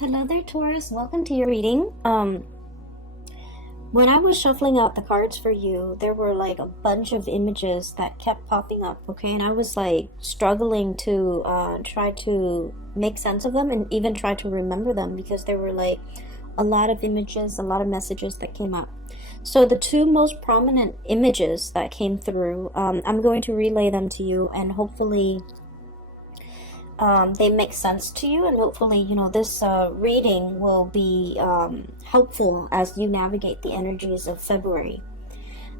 Hello there, Taurus. Welcome to your reading. When I was shuffling out the cards for you, there were like a bunch of images that kept popping up, okay? And I was like struggling to try to make sense of them and even try to remember them because there were like a lot of images, a lot of messages that came up. So the two most prominent images that came through, I'm going to relay them to you, and hopefully they make sense to you, and hopefully this reading will be helpful as you navigate the energies of February.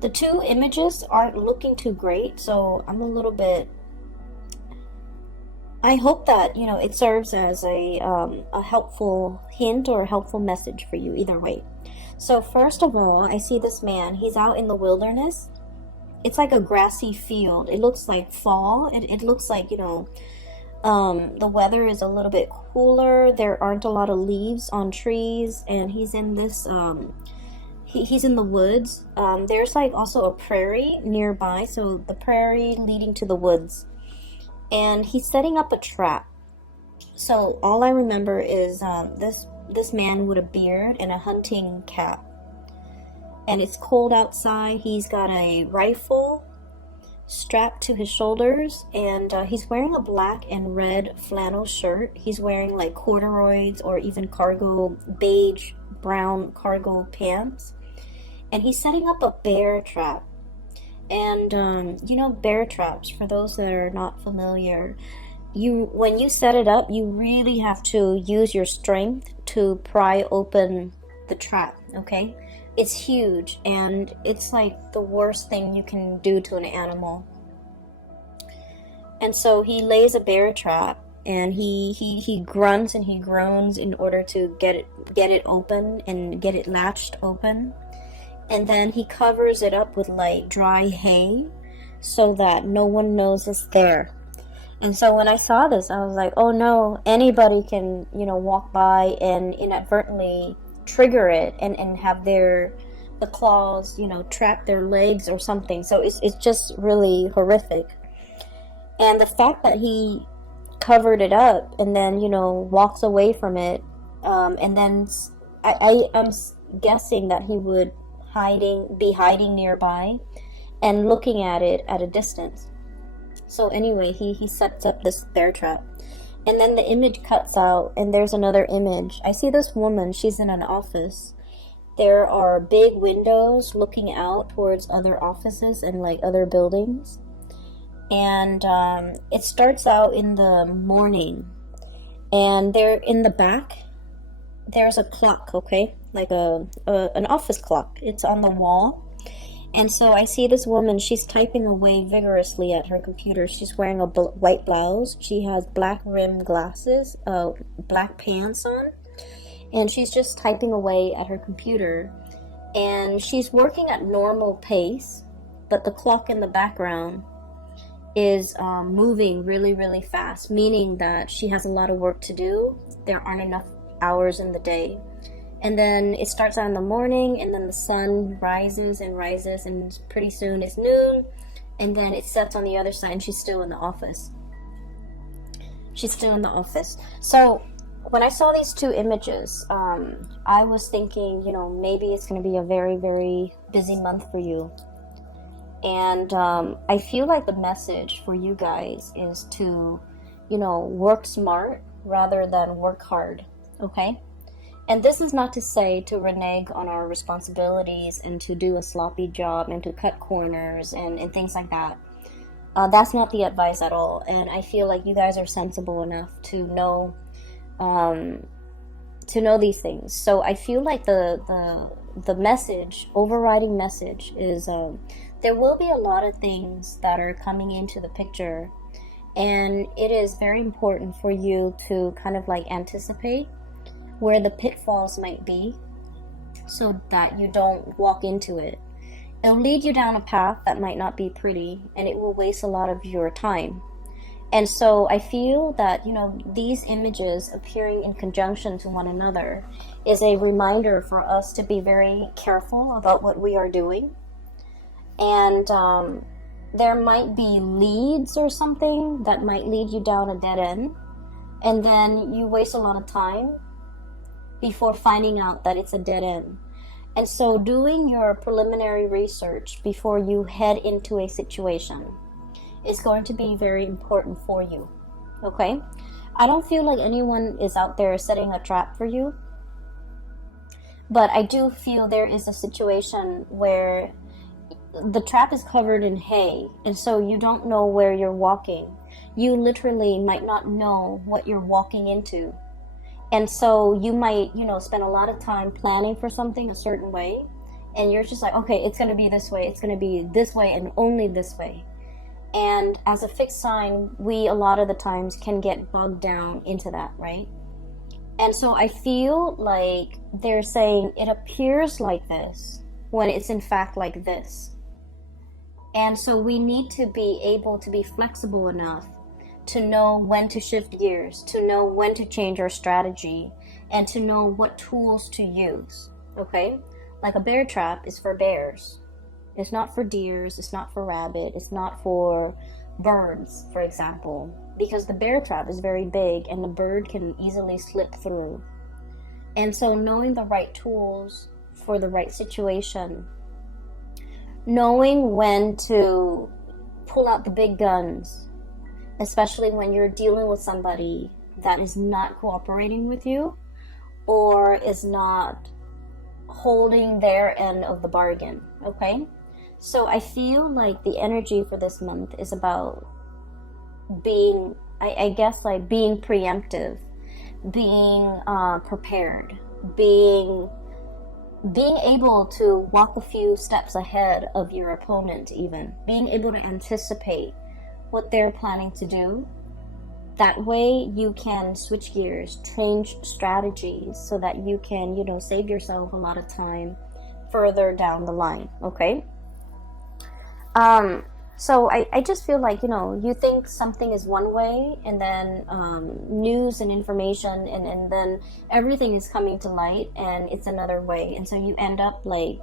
The two images aren't looking too great, so I'm a little bit, I hope that it serves as a helpful hint or a helpful message for you either way. So first of all, I see this man. He's out in the wilderness. It's like a grassy field. It looks like fall. It looks like the weather is a little bit cooler. There aren't a lot of leaves on trees, and he's in this he's in the woods. There's like also a prairie nearby, so the prairie leading to the woods, and he's setting up a trap. So all I remember is this man with a beard and a hunting cap, and it's cold outside. He's got a rifle strapped to his shoulders, and he's wearing a black and red flannel shirt. He's wearing like corduroys or even beige brown cargo pants, and he's setting up a bear trap. And bear traps, for those that are not familiar, when you set it up, you really have to use your strength to pry open the trap, okay? It's huge, and it's like the worst thing you can do to an animal. And so he lays a bear trap, and he grunts and he groans in order to get it open and get it latched open. And then he covers it up with like dry hay so that no one knows it's there. And so when I saw this, I was like, oh no, anybody can walk by and inadvertently trigger it and have the claws trap their legs or something. So it's just really horrific. And the fact that he covered it up and then walks away from it, and then I'm guessing that he would be hiding nearby and looking at it at a distance. So anyway, he sets up this bear trap. And then the image cuts out, and there's another image. I see this woman. She's in an office. There are big windows looking out towards other offices and like other buildings. And it starts out in the morning. And there in the back, there's a clock, okay? Like an office clock. It's on the wall. And so I see this woman. She's typing away vigorously at her computer. She's wearing a white blouse. She has black rimmed glasses, black pants on, and she's just typing away at her computer. And she's working at normal pace, but the clock in the background is moving really, really fast, meaning that she has a lot of work to do. There aren't enough hours in the day. And then it starts out in the morning, and then the sun rises, and pretty soon it's noon, and then it sets on the other side, and she's still in the office. So when I saw these two images, I was thinking, maybe it's going to be a very, very busy month for you. And I feel like the message for you guys is to, work smart rather than work hard, okay? And this is not to say to renege on our responsibilities and to do a sloppy job and to cut corners and things like that. That's not the advice at all. And I feel like you guys are sensible enough to know these things. So I feel like the message, overriding message, is there will be a lot of things that are coming into the picture, and it is very important for you to kind of like anticipate where the pitfalls might be so that you don't walk into it. It'll lead you down a path that might not be pretty, and it will waste a lot of your time. And so I feel that, these images appearing in conjunction to one another is a reminder for us to be very careful about what we are doing. And there might be leads or something that might lead you down a dead end, and then you waste a lot of time before finding out that it's a dead end. And so doing your preliminary research before you head into a situation is going to be very important for you. Okay? I don't feel like anyone is out there setting a trap for you, but I do feel there is a situation where the trap is covered in hay, and so you don't know where you're walking. You literally might not know what you're walking into. And so you might, spend a lot of time planning for something a certain way, and you're just like, okay, it's going to be this way, it's going to be this way, and only this way. And as a fixed sign, we a lot of the times can get bogged down into that, right? And so I feel like they're saying it appears like this when it's in fact like this. And so we need to be able to be flexible enough to know when to shift gears, to know when to change our strategy, and to know what tools to use, okay? Like a bear trap is for bears. It's not for deers, it's not for rabbit, it's not for birds, for example, because the bear trap is very big and the bird can easily slip through. And so knowing the right tools for the right situation, knowing when to pull out the big guns, especially when you're dealing with somebody that is not cooperating with you or is not holding their end of the bargain, okay? So I feel like the energy for this month is about being, I guess, like being preemptive, being prepared, being able to walk a few steps ahead of your opponent, even being able to anticipate what they're planning to do. That way you can switch gears, change strategies so that you can, save yourself a lot of time further down the line, okay? So I just feel like, you think something is one way, and then news and information and then everything is coming to light and it's another way. And so you end up like,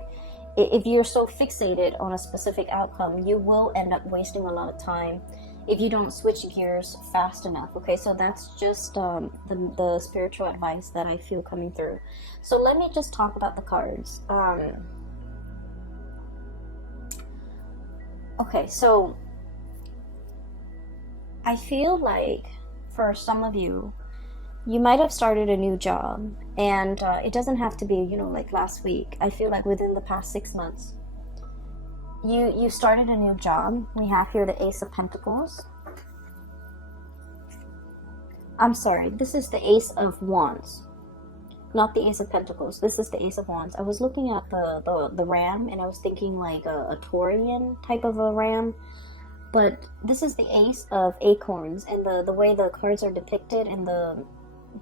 if you're so fixated on a specific outcome, you will end up wasting a lot of time if you don't switch gears fast enough. Okay, so that's just the spiritual advice that I feel coming through. So let me just talk about the cards. Okay, so I feel like for some of you, you might have started a new job, and it doesn't have to be, like last week. I feel like within the past 6 months, you started a new job. We have here the Ace of Pentacles. I'm sorry, this is the Ace of Wands, not the Ace of Pentacles. This is the Ace of Wands. I was looking at the ram, and I was thinking like a Taurian type of a ram, but this is the Ace of Acorns, and the way the cards are depicted and the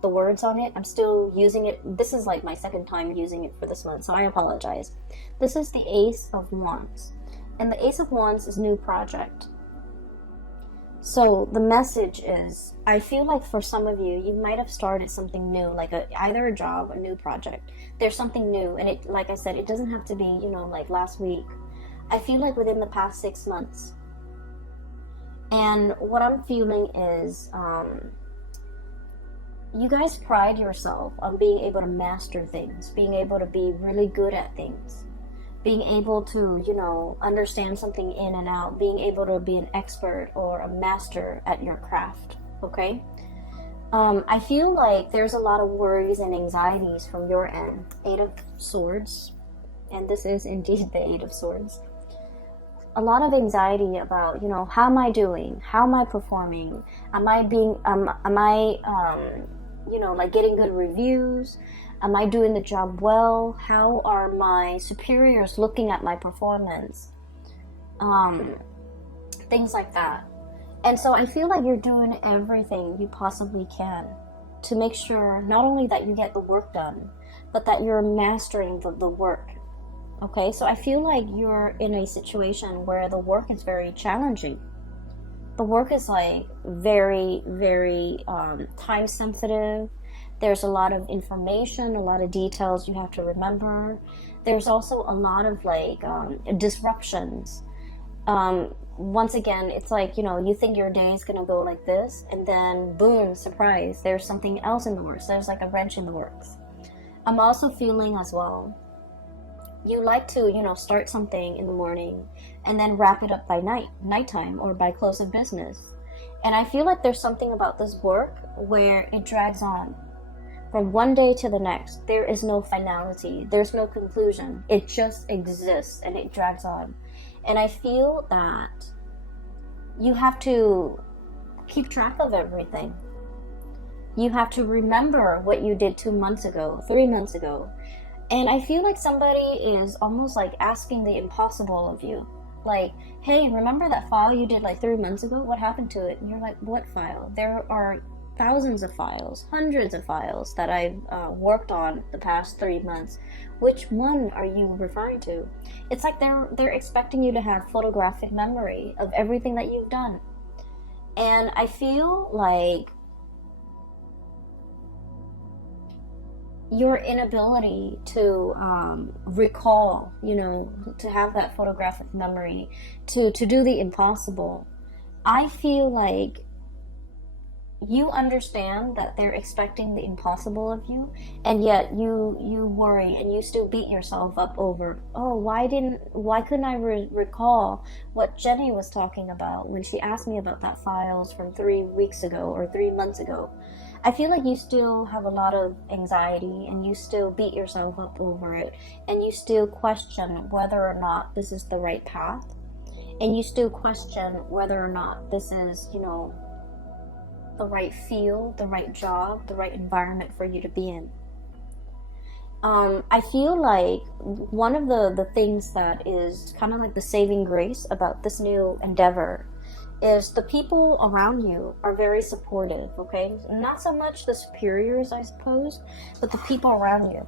words on it, I'm still using it. This is like my second time using it for this month, so I apologize. This is the Ace of Wands, and the Ace of Wands is new project. So the message is, I feel like for some of you, you might have started something new, like either a job, a new project. There's something new, and it, like I said, it doesn't have to be, like last week. I feel like within the past 6 months. And what I'm feeling is, you guys pride yourself on being able to master things, being able to be really good at things, being able to, understand something in and out, being able to be an expert or a master at your craft, okay? I feel like there's a lot of worries and anxieties from your end. 8 of Swords, and this is indeed the 8 of Swords. A lot of anxiety about, how am I doing? How am I performing? Am I like getting good reviews? Am I doing the job well? How are my superiors looking at my performance? Things like that. And so I feel like you're doing everything you possibly can to make sure not only that you get the work done, but that you're mastering the work. Okay, so I feel like you're in a situation where the work is very challenging. The work is like very, very time sensitive. There's a lot of information, a lot of details you have to remember. There's also a lot of like disruptions. Once again, it's like, you think your day is going to go like this, and then boom, surprise, there's something else in the works. There's like a wrench in the works. I'm also feeling as well, you like to, start something in the morning and then wrap it up by nighttime, or by close of business. And I feel like there's something about this work where it drags on from one day to the next. There is no finality, there's no conclusion. It just exists and it drags on. And I feel that you have to keep track of everything. You have to remember what you did 2 months ago, 3 months ago. And I feel like somebody is almost like asking the impossible of you. Like, hey, remember that file you did like 3 months ago? What happened to it? And you're like, what file? There are thousands of files, hundreds of files that I've worked on the past 3 months. Which one are you referring to? It's like they're expecting you to have photographic memory of everything that you've done. And I feel like your inability to recall, to have that photographic memory, to do the impossible. I feel like you understand that they're expecting the impossible of you, and yet you worry and you still beat yourself up over, oh, why couldn't I recall what Jenny was talking about when she asked me about that files from 3 weeks ago or 3 months ago. I feel like you still have a lot of anxiety, and you still beat yourself up over it, and you still question whether or not this is the right path, and you still question whether or not this is, the right field, the right job, the right environment for you to be in. I feel like one of the things that is kind of like the saving grace about this new endeavor is the people around you are very supportive, okay? Not so much the superiors, I suppose, but the people around you.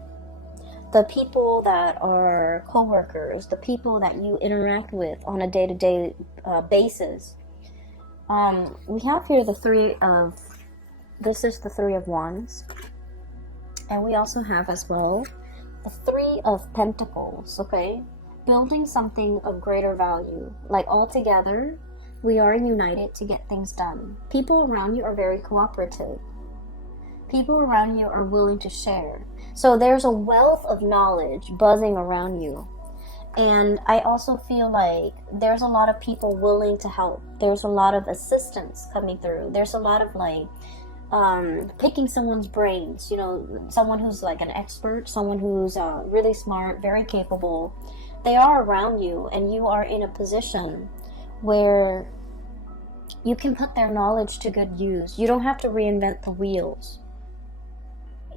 The people that are co-workers, the people that you interact with on a day-to-day basis. We have here this is the Three of Wands. And we also have as well the Three of Pentacles, okay? Building something of greater value. Like all together, we are united to get things done. People around you are very cooperative. People around you are willing to share. So there's a wealth of knowledge buzzing around you. And I also feel like there's a lot of people willing to help. There's a lot of assistance coming through. There's a lot of like picking someone's brains, someone who's like an expert, someone who's really smart, very capable. They are around you, and you are in a position where you can put their knowledge to good use. You don't have to reinvent the wheels.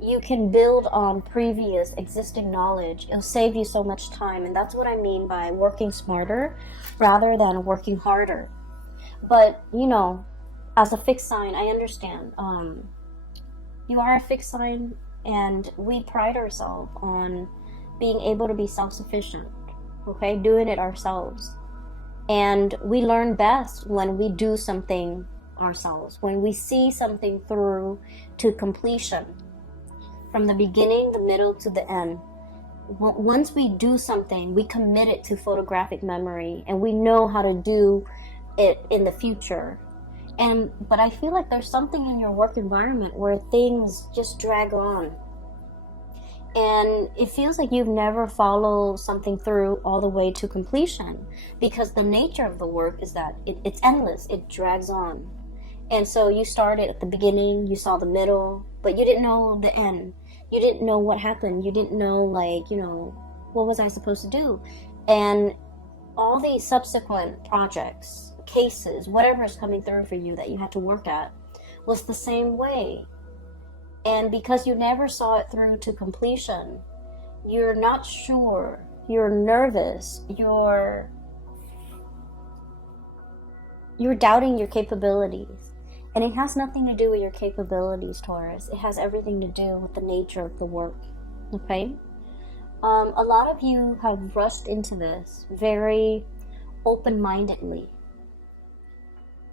You can build on previous existing knowledge. It'll save you so much time, and that's what I mean by working smarter rather than working harder. But, as a fixed sign, I understand. You are a fixed sign, and we pride ourselves on being able to be self-sufficient, okay? Doing it ourselves. And we learn best when we do something ourselves, when we see something through to completion, from the beginning, the middle, to the end. Once we do something, we commit it to photographic memory, and we know how to do it in the future. But I feel like there's something in your work environment where things just drag on. And it feels like you've never followed something through all the way to completion, because the nature of the work is that it's endless. It drags on. And so you started at the beginning, you saw the middle, but you didn't know the end. You didn't know what happened. You didn't know, what was I supposed to do? And all these subsequent projects, cases, whatever is coming through for you that you had to work at, was the same way. And because you never saw it through to completion, you're not sure, you're nervous, you're doubting your capabilities. And it has nothing to do with your capabilities, Taurus. It has everything to do with the nature of the work, okay? A lot of you have rushed into this very open-mindedly.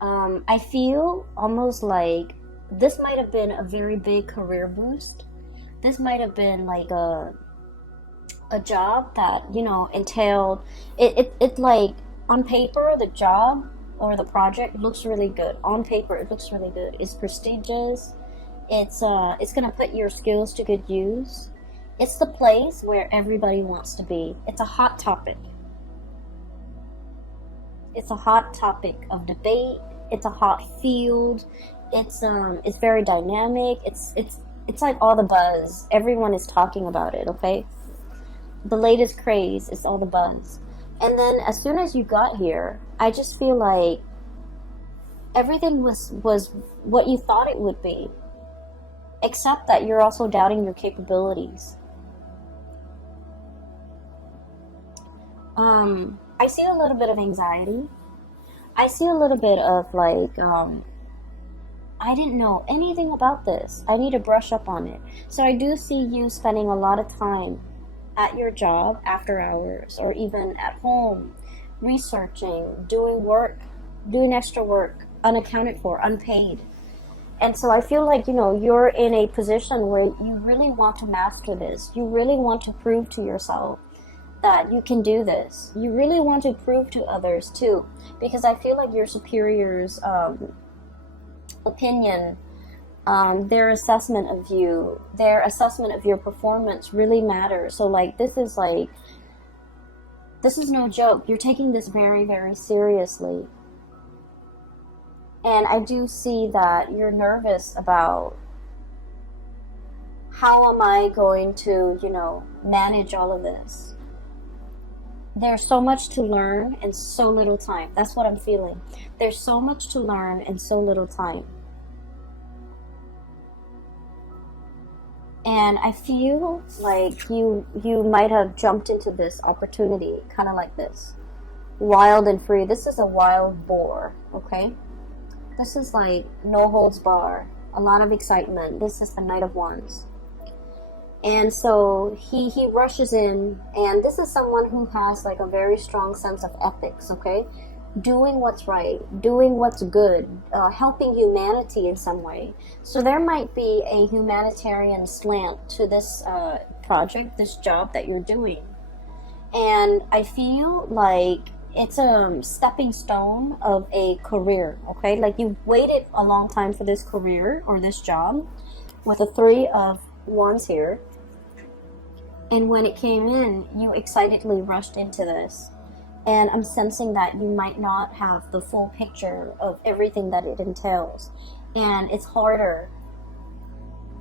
I feel almost like this might have been a very big career boost. This might have been like a job that, entailed, it like, on paper, the job or the project looks really good. On paper, it looks really good. It's prestigious. It's gonna put your skills to good use. It's the place where everybody wants to be. It's a hot topic. It's a hot topic of debate. It's a hot field. It's very dynamic. It's like all the buzz. Everyone is talking about it, okay? The latest craze is all the buzz. And then as soon as you got here, I just feel like everything was what you thought it would be. Except that you're also doubting your capabilities. I see a little bit of anxiety. I see a little bit of like, I didn't know anything about this. I need to brush up on it. So I do see you spending a lot of time at your job after hours, or even at home, researching, doing work, doing extra work, unaccounted for, unpaid. And so I feel like, you're in a position where you really want to master this. You really want to prove to yourself that you can do this. You really want to prove to others too, because I feel like your superiors' opinion, their assessment of you, their assessment of your performance really matters. So like this is no joke. You're taking this very, very seriously. And I do see that you're nervous about how am I going to, manage all of this. There's so much to learn and so little time. That's what I'm feeling. There's so much to learn and so little time. And I feel like you might have jumped into this opportunity kind of like this. Wild and free. This is a wild boar, okay? This is like no holds bar. A lot of excitement. This is the Knight of Wands. And so he rushes in, and this is someone who has like a very strong sense of ethics, okay? Doing what's right, doing what's good, helping humanity in some way. So there might be a humanitarian slant to this project, this job that you're doing. And I feel like it's a stepping stone of a career, okay? Like you've waited a long time for this career or this job with the Three of Wands here. And when it came in, you excitedly rushed into this. And I'm sensing that you might not have the full picture of everything that it entails. And it's harder.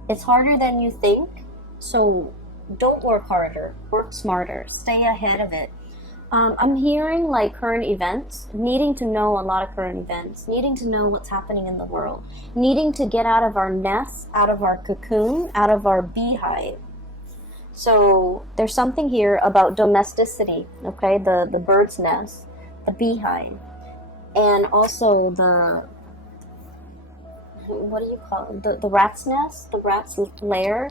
It's harder than you think. So don't work harder. Work smarter. Stay ahead of it. I'm hearing like current events, needing to know a lot of current events, needing to know what's happening in the world, needing to get out of our nest, out of our cocoon, out of our beehive. So there's something here about domesticity, okay? The bird's nest, the beehive, and also what do you call it? The rat's nest, the rat's lair.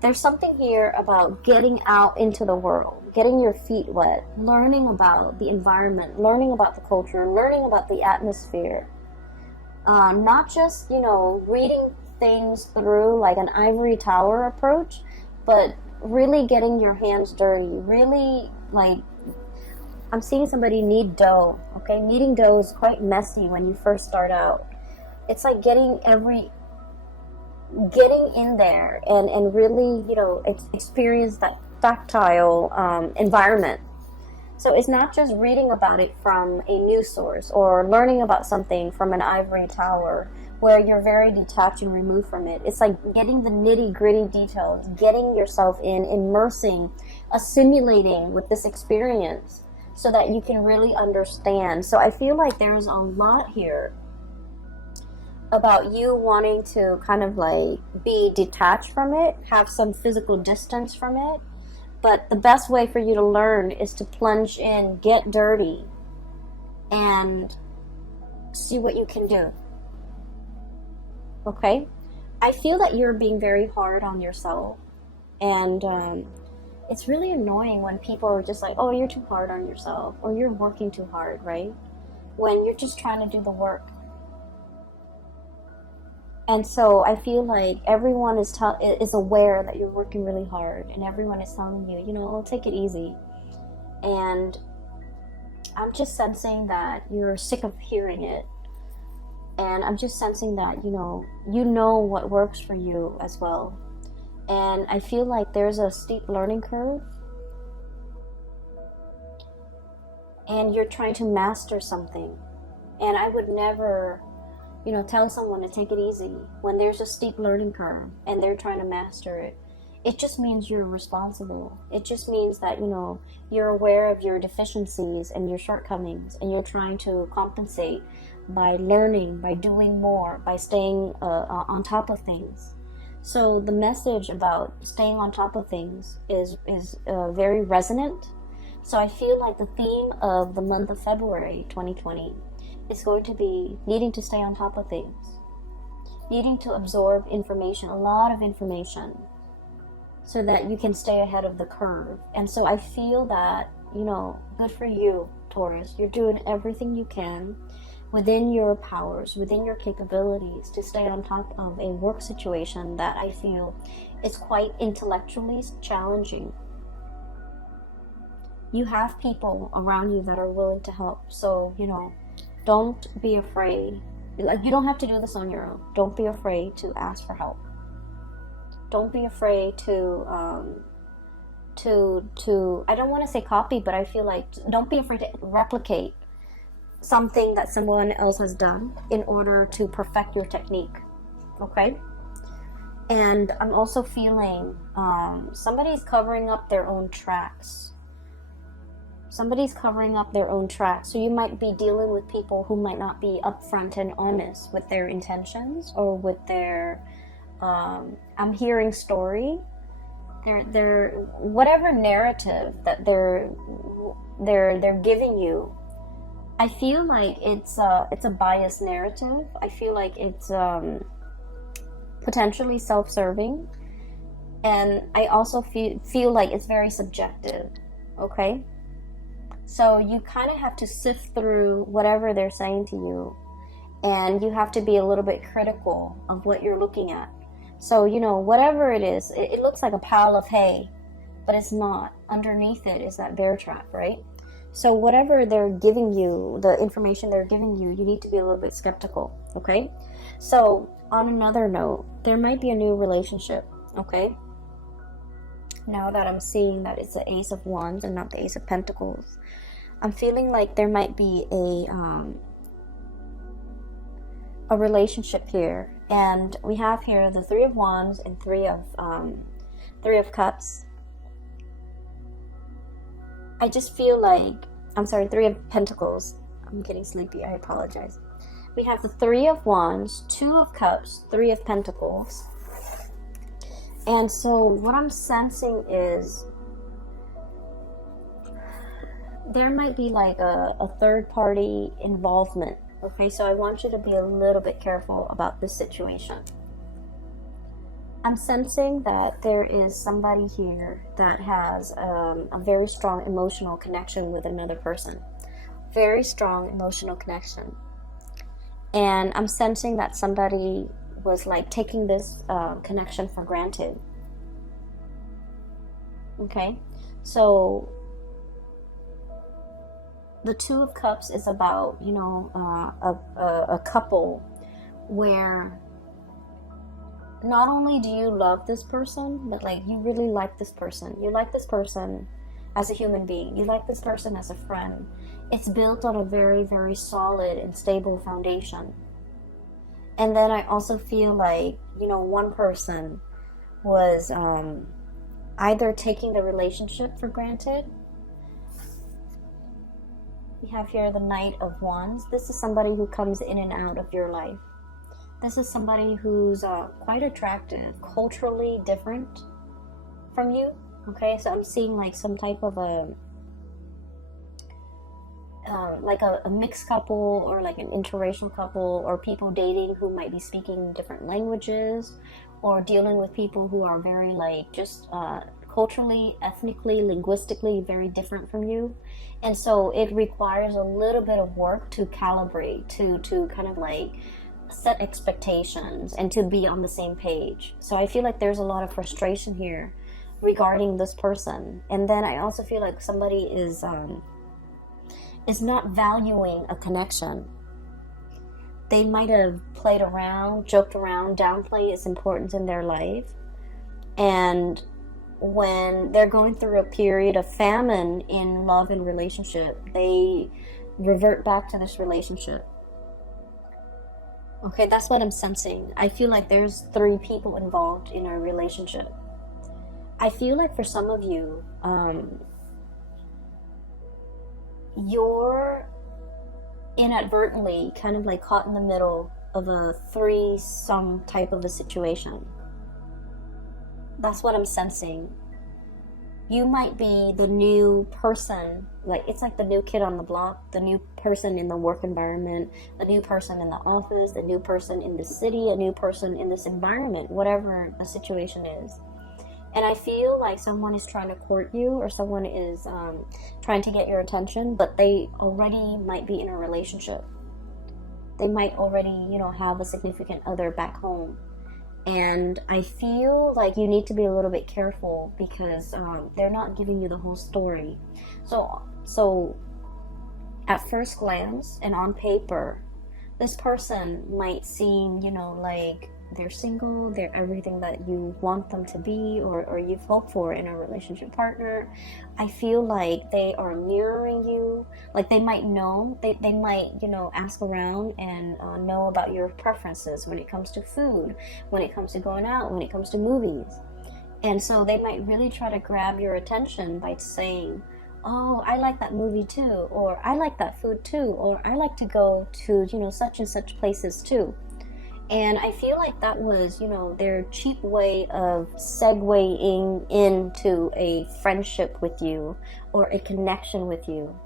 There's something here about getting out into the world, getting your feet wet, learning about the environment, learning about the culture, learning about the atmosphere. Not just, reading things through like an ivory tower approach, but really getting your hands dirty, really like, I'm seeing somebody knead dough, okay? Kneading dough is quite messy when you first start out. It's like getting in there and really, experience that tactile environment. So it's not just reading about it from a news source or learning about something from an ivory tower where you're very detached and removed from it. It's like getting the nitty-gritty details, getting yourself in, immersing, assimilating with this experience so that you can really understand. So I feel like there's a lot here about you wanting to kind of like be detached from it, have some physical distance from it. But the best way for you to learn is to plunge in, get dirty, and see what you can do. Okay? I feel that you're being very hard on yourself. And it's really annoying when people are just like, oh, you're too hard on yourself, or you're working too hard, right? When you're just trying to do the work. And so I feel like everyone is aware that you're working really hard, and everyone is telling you, oh, take it easy. And I'm just sensing that you're sick of hearing it. And I'm just sensing that, you know what works for you as well. And I feel like there's a steep learning curve, and you're trying to master something. And I would never, tell someone to take it easy when there's a steep learning curve and they're trying to master it. It just means you're responsible. It just means that, you're aware of your deficiencies and your shortcomings, and you're trying to compensate by learning, by doing more, by staying on top of things. So the message about staying on top of things is very resonant. So I feel like the theme of the month of February 2020 is going to be needing to stay on top of things, needing to absorb information, a lot of information, so that you can stay ahead of the curve. And so I feel that, good for you, Taurus. You're doing everything you can within your powers, within your capabilities, to stay on top of a work situation that I feel is quite intellectually challenging. You have people around you that are willing to help. So, don't be afraid. Like, you don't have to do this on your own. Don't be afraid to ask for help. Don't be afraid to I don't want to say copy, but I feel like don't be afraid to replicate something that someone else has done in order to perfect your technique. Okay? And I'm also feeling somebody's covering up their own tracks. Somebody's covering up their own tracks. So you might be dealing with people who might not be upfront and honest with their intentions or with their I'm hearing story. Their whatever narrative that they're giving you. I feel like it's a biased narrative. I feel like it's potentially self-serving, and I also feel like it's very subjective. Okay, so you kind of have to sift through whatever they're saying to you, and you have to be a little bit critical of what you're looking at. So, whatever it is, it looks like a pile of hay, but it's not. Underneath it is that bear trap, right? So whatever they're giving you, the information they're giving you, you need to be a little bit skeptical, okay? So on another note, there might be a new relationship, okay? Now that I'm seeing that it's the Ace of Wands and not the Ace of Pentacles, I'm feeling like there might be a relationship here. And we have here the Three of Wands and Three of Cups. I just feel like, I'm sorry, Three of Pentacles. I'm getting sleepy, I apologize. We have the Three of Wands, Two of Cups, Three of Pentacles. And so what I'm sensing is there might be like a third party involvement. Okay, so I want you to be a little bit careful about this situation. I'm sensing that there is somebody here that has a very strong emotional connection with another person. Very strong emotional connection. And I'm sensing that somebody was like taking this connection for granted. Okay, so the Two of Cups is about, a couple where not only do you love this person, but like you really like this person. You like this person as a human being. You like this person as a friend. It's built on a very, very solid and stable foundation. And then I also feel like, one person was either taking the relationship for granted. We have here the Knight of Wands. This is somebody who comes in and out of your life. This is somebody who's quite attractive, culturally different from you. Okay, so I'm seeing like some type of a mixed couple, or like an interracial couple, or people dating who might be speaking different languages, or dealing with people who are very like just culturally, ethnically, linguistically very different from you. And so it requires a little bit of work to calibrate, to kind of like set expectations and to be on the same page. So I feel like there's a lot of frustration here regarding this person. And then I also feel like somebody is not valuing a connection. They might have played around, joked around, downplay its importance in their life. And when they're going through a period of famine in love and relationship, they revert back to this relationship. Okay, that's what I'm sensing. I feel like there's 3 people involved in a relationship. I feel like for some of you, you're inadvertently kind of like caught in the middle of a threesome type of a situation. That's what I'm sensing. You might be the new person, like it's like the new kid on the block, the new person in the work environment, the new person in the office, the new person in the city, a new person in this environment, whatever the situation is. And I feel like someone is trying to court you, or someone is trying to get your attention, but they already might be in a relationship. They might already, have a significant other back home. And I feel like you need to be a little bit careful because they're not giving you the whole story. So at first glance and on paper, this person might seem, like they're single, they're everything that you want them to be, or you've hoped for in a relationship partner. I feel like they are mirroring you. Like they might know, they might, ask around and know about your preferences when it comes to food, when it comes to going out, when it comes to movies. And so they might really try to grab your attention by saying, oh, I like that movie too, or I like that food too, or I like to go to, such and such places too. And I feel like that was, their cheap way of segueing into a friendship with you or a connection with you.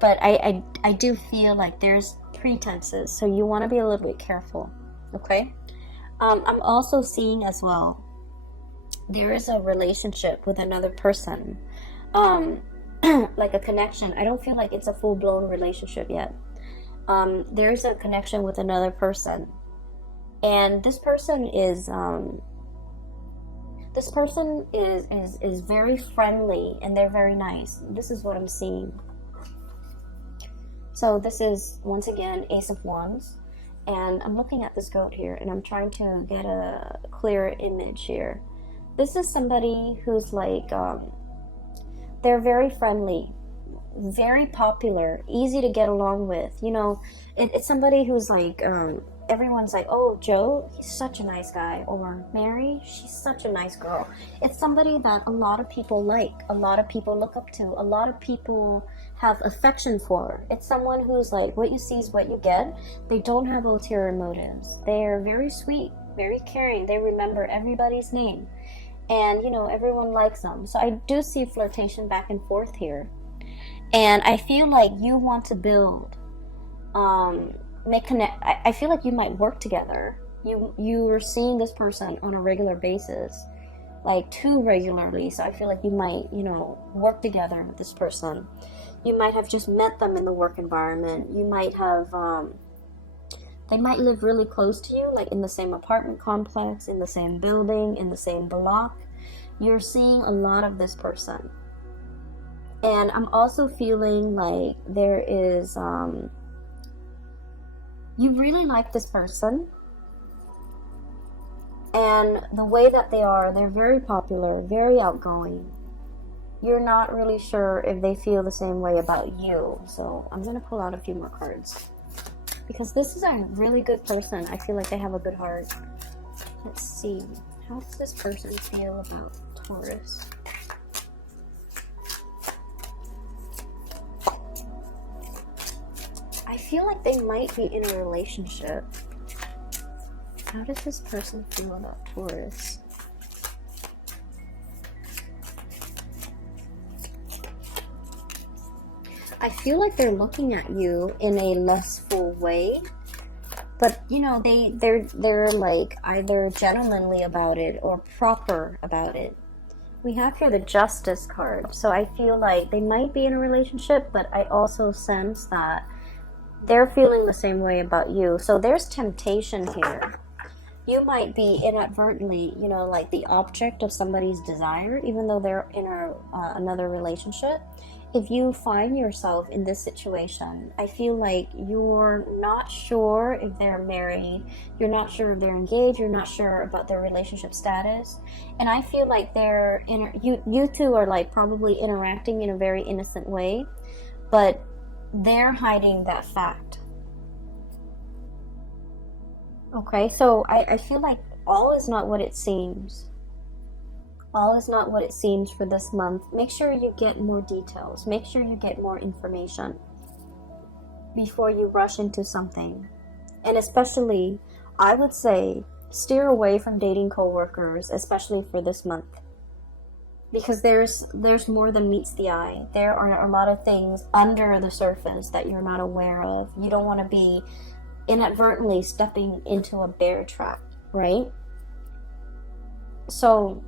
But I do feel like there's pretenses, so you want to be a little bit careful, okay? I'm also seeing as well, there is a relationship with another person, like a connection. I don't feel like it's a full-blown relationship yet. There's a connection with another person. And this person is very friendly, and they're very nice. This is what I'm seeing. So this is, once again, Ace of Wands. And I'm looking at this goat here, and I'm trying to get a clearer image here. This is somebody who's like, they're very friendly, very popular, easy to get along with. It's somebody who's like, everyone's like, oh, Joe, he's such a nice guy, or Mary, she's such a nice girl. It's somebody that a lot of people like, a lot of people look up to, a lot of people have affection for. It's someone who's like, what you see is what you get. They don't have ulterior motives. They're very sweet, very caring. They remember everybody's name, and everyone likes them. So I do see flirtation back and forth here, and I feel like you want to build I feel like you might work together. You are seeing this person on a regular basis, like too regularly. So I feel like you might, work together with this person. You might have just met them in the work environment. You might have, they might live really close to you, like in the same apartment complex, in the same building, in the same block. You're seeing a lot of this person. And I'm also feeling like there is, you really like this person, and the way that they're very popular, very outgoing. You're not really sure if they feel the same way about you, so I'm going to pull out a few more cards, because this is a really good person. I feel like they have a good heart. Let's see, how does this person feel about Taurus? I feel like they might be in a relationship. How does this person feel about Taurus? I feel like they're looking at you in a lustful way, but they're like either gentlemanly about it or proper about it. We have here the Justice card, so I feel like they might be in a relationship, but I also sense that they're feeling the same way about you. So there's temptation here. You might be inadvertently, like the object of somebody's desire, even though they're in another relationship. if you find yourself in this situation, I feel like you're not sure if they're married, you're not sure if they're engaged, you're not sure about their relationship status, and I feel like you two are like probably interacting in a very innocent way, but they're hiding that fact. Okay, so I feel like all is not what it seems. All is not what it seems for this month. Make sure you get more details. Make sure you get more information before you rush into something. And especially, I would say, steer away from dating coworkers, especially for this month. Because there's more than meets the eye. There are a lot of things under the surface that you're not aware of. You don't want to be inadvertently stepping into a bear trap, right? So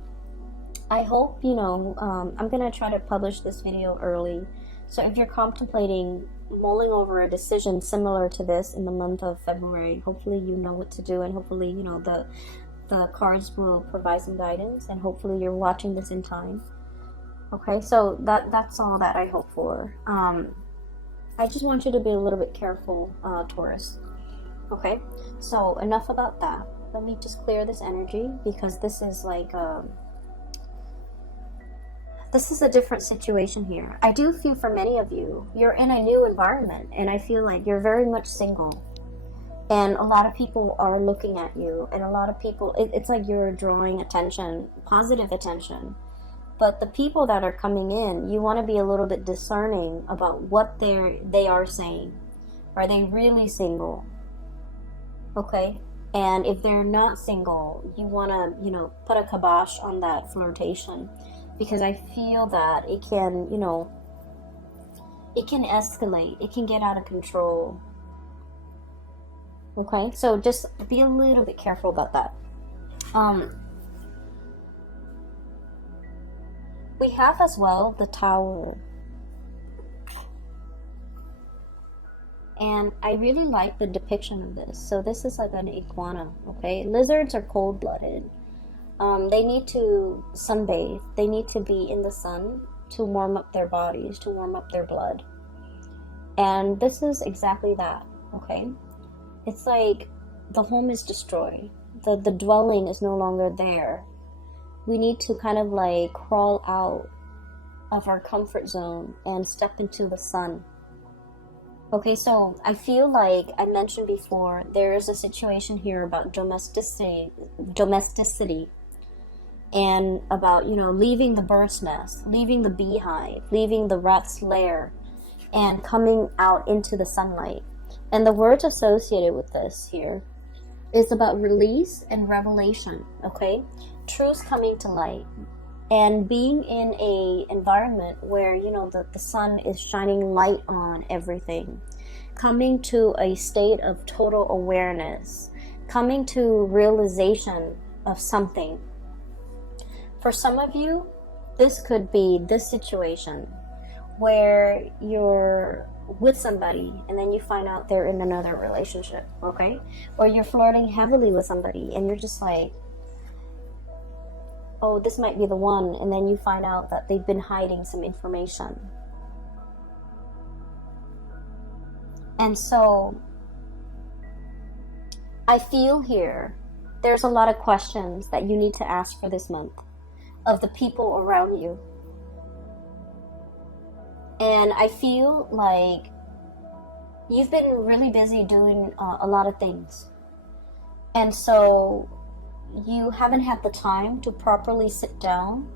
I hope, I'm going to try to publish this video early. So if you're contemplating mulling over a decision similar to this in the month of February, hopefully you know what to do, and hopefully, the cards will provide some guidance, and hopefully you're watching this in time. Okay, so that's all that I hope for. I just want you to be a little bit careful, Taurus. Okay, so enough about that. Let me just clear this energy, because this is like this is a different situation here. I do feel for many of you, you're in a new environment, and I feel like you're very much single. And a lot of people are looking at you, and a lot of people, it's like you're drawing attention, positive attention. But the people that are coming in, you want to be a little bit discerning about what they are saying. Are they really single? Okay? And if they're not single, you want to, put a kibosh on that flirtation. Because I feel that it can, it can escalate. It can get out of control. Okay? So just be a little bit careful about that. We have as well the Tower. And I really like the depiction of this. So this is like an iguana, okay? Lizards are cold-blooded. They need to sunbathe. They need to be in the sun to warm up their bodies, to warm up their blood. And this is exactly that, okay? It's like the home is destroyed. The dwelling is no longer there. We need to kind of like crawl out of our comfort zone and step into the sun. Okay, so I feel like I mentioned before, there is a situation here about domesticity, and about, leaving the bird's nest, leaving the beehive, leaving the rat's lair, and coming out into the sunlight. And the words associated with this here is about release and revelation, okay? Truths coming to light. And being in a environment where, the sun is shining light on everything. Coming to a state of total awareness. Coming to realization of something. For some of you, this could be this situation where you're with somebody and then you find out they're in another relationship, okay? Or you're flirting heavily with somebody and you're just like, oh, this might be the one, and then you find out that they've been hiding some information. And so I feel here there's a lot of questions that you need to ask for this month of the people around you. And I feel like you've been really busy doing a lot of things. And so you haven't had the time to properly sit down.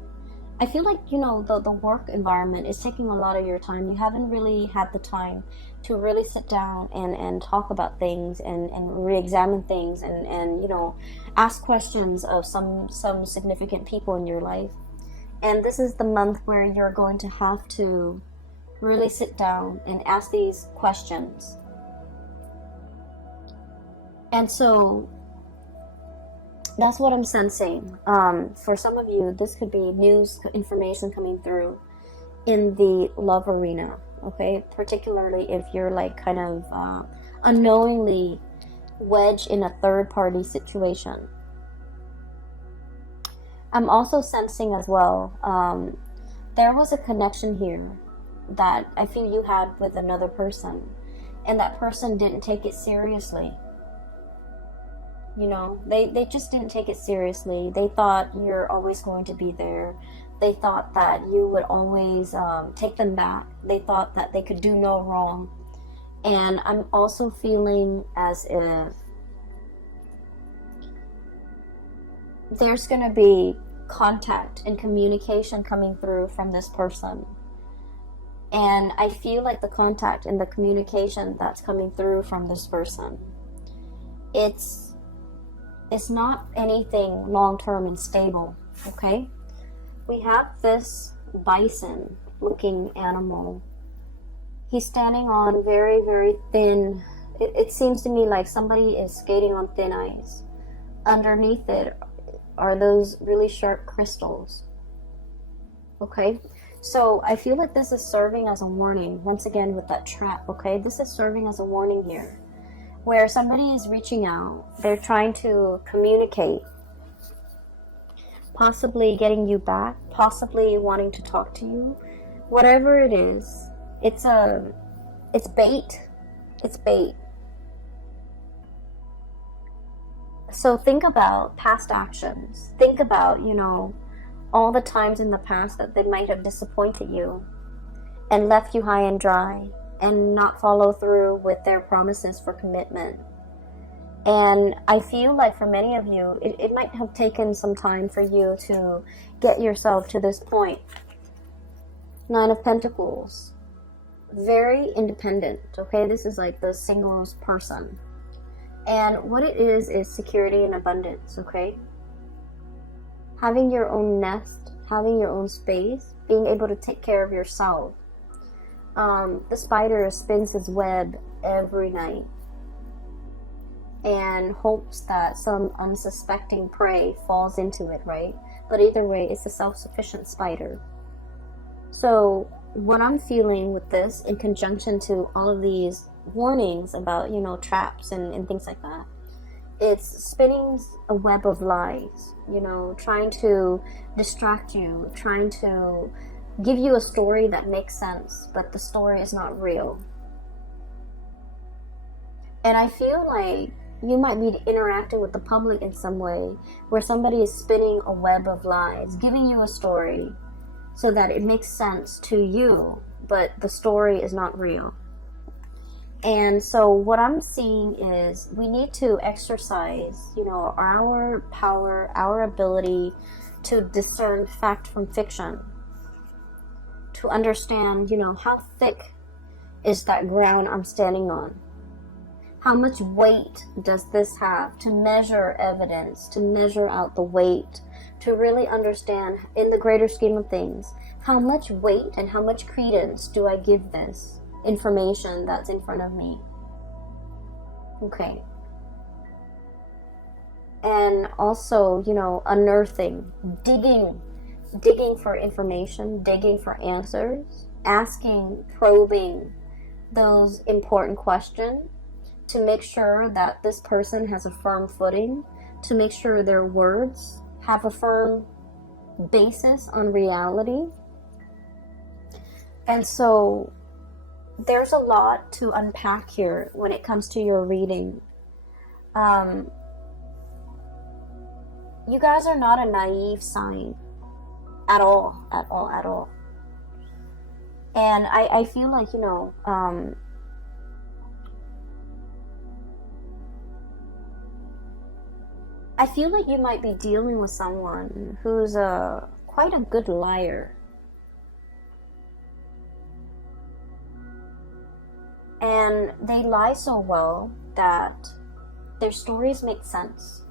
I feel like, the work environment is taking a lot of your time. You haven't really had the time to really sit down and talk about things and re-examine things and ask questions of some significant people in your life. And this is the month where you're going to have to really sit down and ask these questions. And so that's what I'm sensing. For some of you, this could be news information coming through in the love arena, okay? Particularly if you're like kind of unknowingly wedged in a third-party situation. I'm also sensing as well, there was a connection here that I feel you had with another person, and that person didn't take it seriously. You know, they just didn't take it seriously. They thought you're always going to be there. They thought that you would always take them back. They thought that they could do no wrong. And I'm also feeling as if there's going to be contact and communication coming through from this person. And I feel like the contact and the communication that's coming through from this person, it's not anything long-term and stable, okay? We have this bison looking animal. He's standing on very, very thin, it seems to me like somebody is skating on thin ice. Underneath it are those really sharp crystals, okay? So I feel like this is serving as a warning, once again with that trap, okay? This is serving as a warning here, where somebody is reaching out, they're trying to communicate, possibly getting you back, possibly wanting to talk to you. Whatever it is, it's bait. It's bait. So think about past actions. Think about, you know, all the times in the past that they might have disappointed you and left you high and dry and not follow through with their promises for commitment. And I feel like for many of you, it might have taken some time for you to get yourself to this point. Nine of Pentacles. Very independent, okay? This is like the singles person. And what it is security and abundance, okay? Having your own nest, having your own space, being able to take care of yourself. The spider spins his web every night and hopes that some unsuspecting prey falls into it, right? But either way, it's a self-sufficient spider. So what I'm feeling with this, in conjunction to all of these warnings about, you know, traps and things like that, it's spinning a web of lies, you know, trying to distract you, trying to give you a story that makes sense, but the story is not real. And I feel like you might be interacting with the public in some way where somebody is spinning a web of lies, giving you a story so that it makes sense to you, but the story is not real. And so what I'm seeing is we need to exercise, you know, our power, our ability to discern fact from fiction, to understand, you know, how thick is that ground I'm standing on? How much weight does this have? To measure evidence, to measure out the weight, to really understand in the greater scheme of things, how much weight and how much credence do I give this information that's in front of me? Okay. And also, you know, unearthing, digging for information, digging for answers, asking, probing those important questions to make sure that this person has a firm footing, to make sure their words have a firm basis on reality. And so there's a lot to unpack here when it comes to your reading. You guys are not a naive sign at all. And I feel like, you know, I feel like you might be dealing with someone who's quite a good liar. And they lie so well that their stories make sense.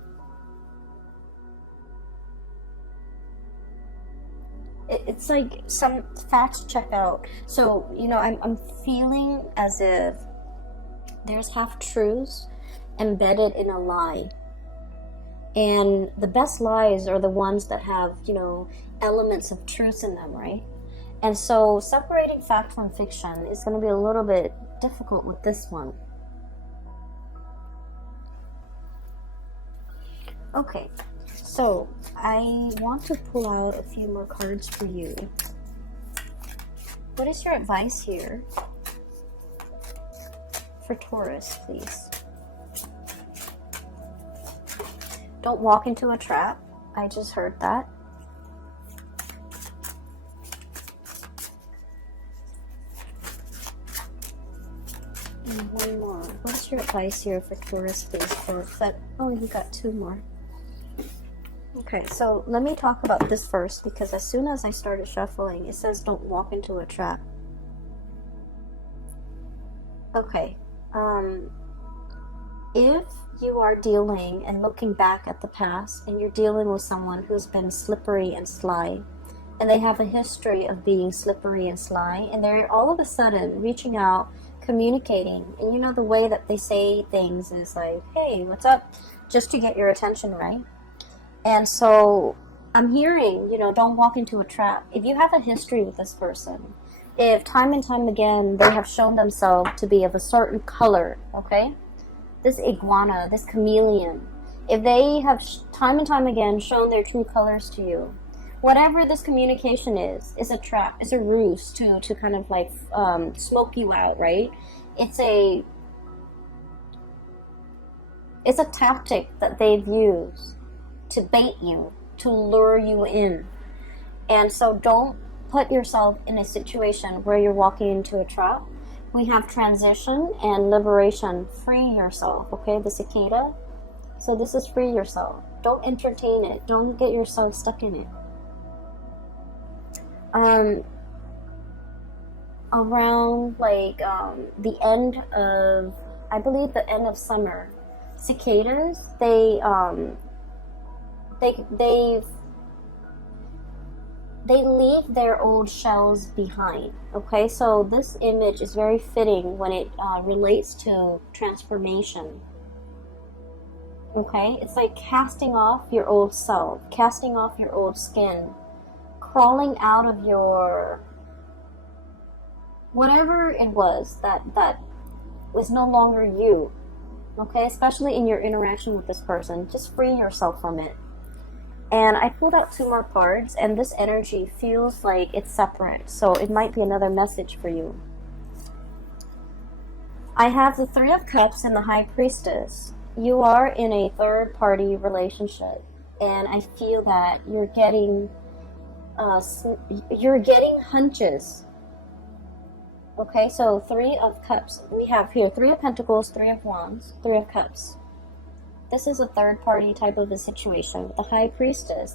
It's like some facts check out. So, you know, I'm feeling as if there's half-truths embedded in a lie. And the best lies are the ones that have, you know, elements of truth in them, right? And so separating fact from fiction is going to be a little bit difficult with this one. Okay, so I want to pull out a few more cards for you. What is your advice here for Taurus, please? Don't walk into a trap. I just heard that. And one more. What's your advice here for Taurus, please? Oh, you got two more. Okay, so let me talk about this first, because as soon as I started shuffling, it says don't walk into a trap. Okay, if you are dealing and looking back at the past, and you're dealing with someone who's been slippery and sly, and they have a history of being slippery and sly, and they're all of a sudden reaching out, communicating, and you know the way that they say things is like, hey, what's up? Just to get your attention, right? And so I'm hearing, you know, don't walk into a trap. If you have a history with this person, if time and time again they have shown themselves to be of a certain color, okay? This iguana, this chameleon, if they have time and time again shown their true colors to you, whatever this communication is a trap, it's a ruse to kind of like smoke you out, right? It's a tactic that they've used to bait you, to lure you in. And so don't put yourself in a situation where you're walking into a trap. We have transition and liberation. Free yourself, okay? The cicada. So this is free yourself. Don't entertain it. Don't get yourself stuck in it. Around like the end of, I believe the end of summer, cicadas, they leave their old shells behind. Okay, so this image is very fitting when it relates to transformation. Okay, it's like casting off your old self, casting off your old skin, crawling out of your whatever it was that was no longer you. Okay, especially in your interaction with this person, just free yourself from it. And I pulled out two more cards, and this energy feels like it's separate, so it might be another message for you. I have the Three of Cups and the High Priestess. You are in a third-party relationship, and I feel that you're getting hunches. Okay, so Three of Cups. We have here Three of Pentacles, Three of Wands, Three of Cups. This is a third-party type of a situation. The High Priestess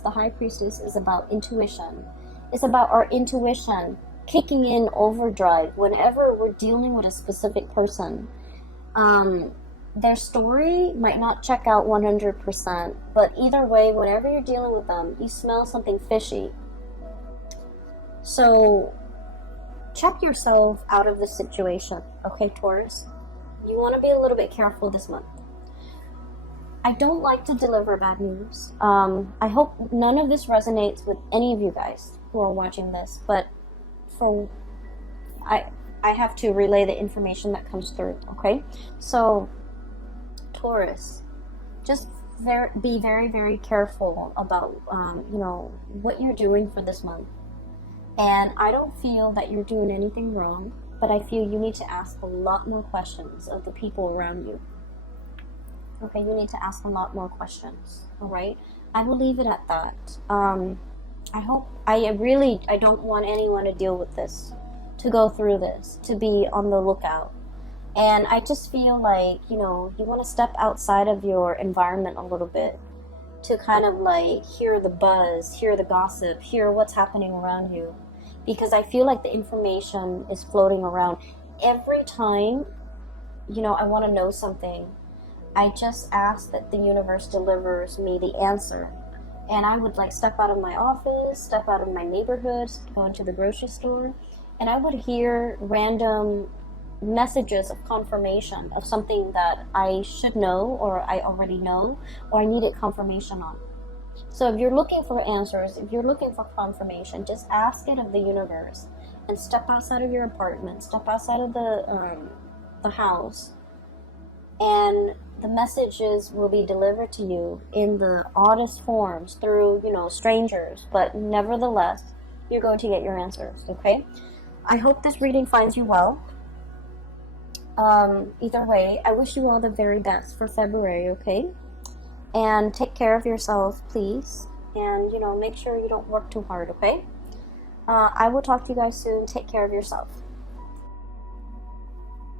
is about intuition. It's about our intuition kicking in overdrive whenever we're dealing with a specific person. Their story might not check out 100%, but either way, whenever you're dealing with them, you smell something fishy. So check yourself out of this situation, okay, Taurus? You want to be a little bit careful this month. I don't like to deliver bad news. I hope none of this resonates with any of you guys who are watching this, but I have to relay the information that comes through, okay? So, Taurus, just be very, very careful about, what you're doing for this month. And I don't feel that you're doing anything wrong, but I feel you need to ask a lot more questions of the people around you. Okay, you need to ask a lot more questions, all right? I will leave it at that. I don't want anyone to deal with this, to go through this, to be on the lookout. And I just feel like, you want to step outside of your environment a little bit to kind of like hear the buzz, hear the gossip, hear what's happening around you. Because I feel like the information is floating around. Every time, I want to know something, I just ask that the universe delivers me the answer. And I would like step out of my office, step out of my neighborhood, go into the grocery store, and I would hear random messages of confirmation of something that I should know, or I already know, or I needed confirmation on. So if you're looking for answers, if you're looking for confirmation, just ask it of the universe and step outside of your apartment, step outside of the house, and the messages will be delivered to you in the oddest forms through, strangers, but nevertheless, you're going to get your answers, okay? I hope this reading finds you well. Either way, I wish you all the very best for February, okay? And take care of yourself, please. And, make sure you don't work too hard, okay? I will talk to you guys soon. Take care of yourself.